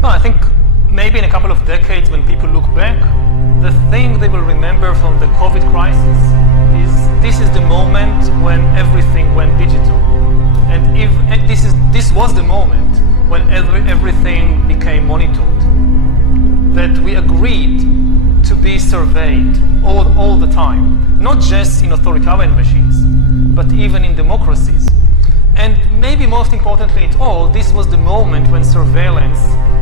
No, I think maybe in a couple of decades when people look back, the thing they will remember from the COVID crisis is this is the moment when everything went digital. And this was the moment when everything became monitored. That we agreed to be surveyed all the time, not just in authoritarian machines, but even in democracies. And maybe most importantly at all, this was the moment when surveillance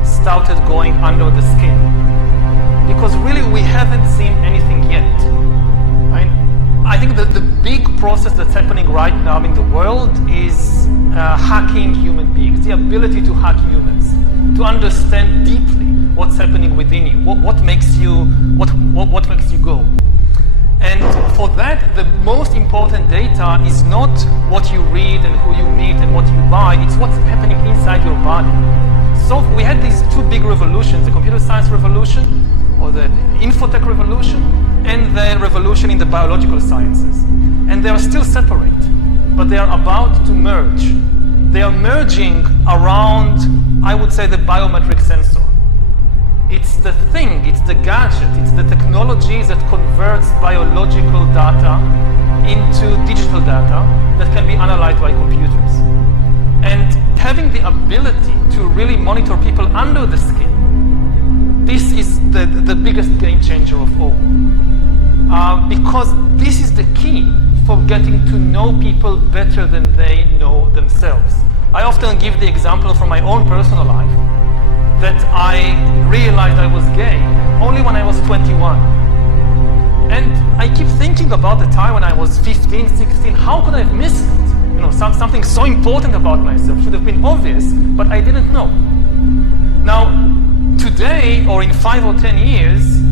started going under the skin. Because really we haven't seen anything yet. I think that the big process that's happening right now in the world is hacking human beings, the ability to hack humans, to understand deeply what's happening within you, what makes you go. And for that, the most important data is not what you read and who you meet and what you buy, it's what's happening inside your body. So we had these two big revolutions, the computer science revolution, or the infotech revolution, and the revolution in the biological sciences. And they are still separate, but they are about to merge. They are merging around, I would say, the biometric sensor. It's the thing, it's the gadget, it's the technology that converts biological data into digital data that can be analyzed by computers. And having the ability to really monitor people under the skin, this is the biggest game changer of all. Because this is the key for getting to know people better than they know themselves. I often give the example from my own personal life that I realized I was gay only when I was 21. And I keep thinking about the time when I was 15, 16, how could I have missed it? You know, something so important about myself should have been obvious, but I didn't know. Now, today, or in 5 or 10 years,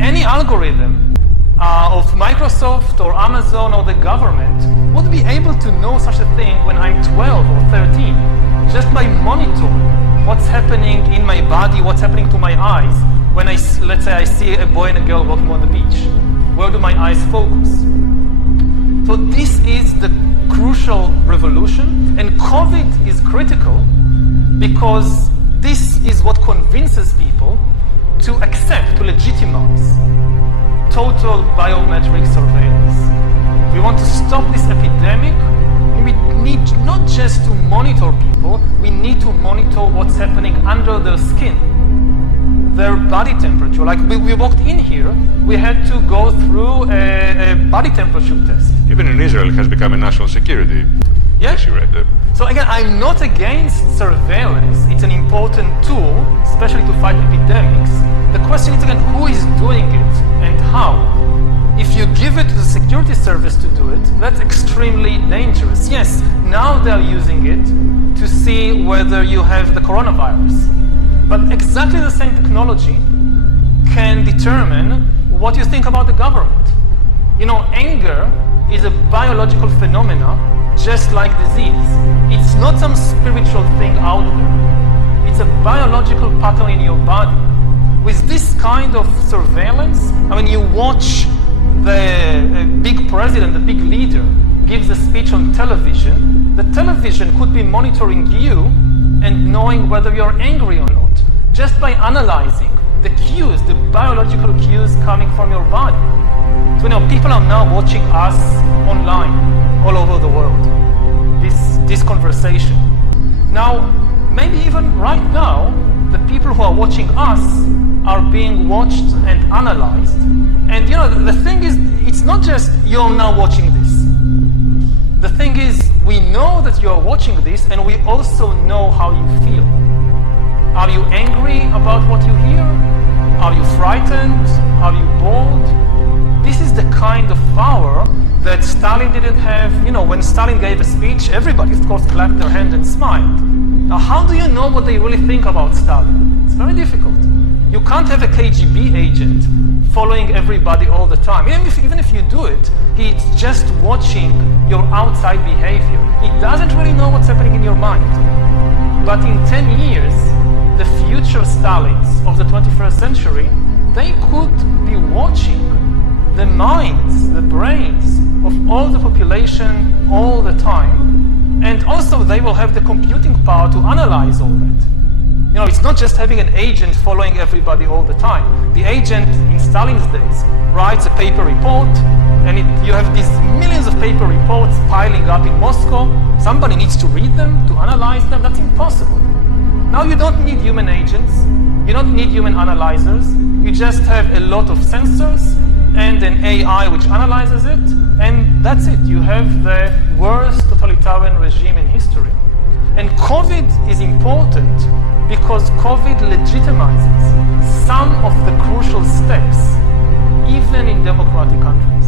any algorithm of Microsoft or Amazon or the government would be able to know such a thing when I'm 12 or 13, just by monitoring what's happening in my body, what's happening to my eyes when let's say I see a boy and a girl walking on the beach. Where do my eyes focus? So this is the crucial revolution, and COVID is critical because this is what convinces people to accept, to legitimize total biometric surveillance. We want to stop this epidemic. We need not just to monitor people, we need to monitor what's happening under their skin, their body temperature. Like we walked in here, we had to go through a body temperature test. Even in Israel, it has become a national security issue, right? So again, I'm not against surveillance. It's an important tool, especially to fight epidemics. The question is again, who is doing it and how? If you give it to the security service to do it, that's extremely dangerous. Yes, now they're using it to see whether you have the coronavirus. But exactly the same technology can determine what you think about the government. You know, anger is a biological phenomena, just like disease. It's not some spiritual thing out there. It's a biological pattern in your body. With this kind of surveillance, I mean, you watch the big president, the big leader, gives a speech on television. The television could be monitoring you and knowing whether you're angry or not, just by analyzing the cues, the biological cues coming from your body. So, you know, people are now watching us online, all over the world, this conversation. Now, maybe even right now, the people who are watching us are being watched and analyzed. And you know, the thing is, it's not just you're now watching this. The thing is, we know that you're watching this, and we also know how you feel. Are you angry about what you hear? Are you frightened? Are you bored? This is the kind of power that Stalin didn't have. You know, when Stalin gave a speech, everybody, of course, clapped their hand and smiled. Now, how do you know what they really think about Stalin? It's very difficult. You can't have a KGB agent following everybody all the time. Even if you do it, he's just watching your outside behavior. He doesn't really know what's happening in your mind. But in 10 years, the future Stalins of the 21st century, they could be watching the minds, the brains of all the population all the time. And also they will have the computing power to analyze all that. You know, it's not just having an agent following everybody all the time. The agent in Stalin's days writes a paper report, and you have these millions of paper reports piling up in Moscow. Somebody needs to read them, to analyze them. That's impossible. Now you don't need human agents. You don't need human analyzers. You just have a lot of sensors and an AI which analyzes it, and that's it. You have the worst totalitarian regime in history. And COVID is important because COVID legitimizes some of the crucial steps, even in democratic countries.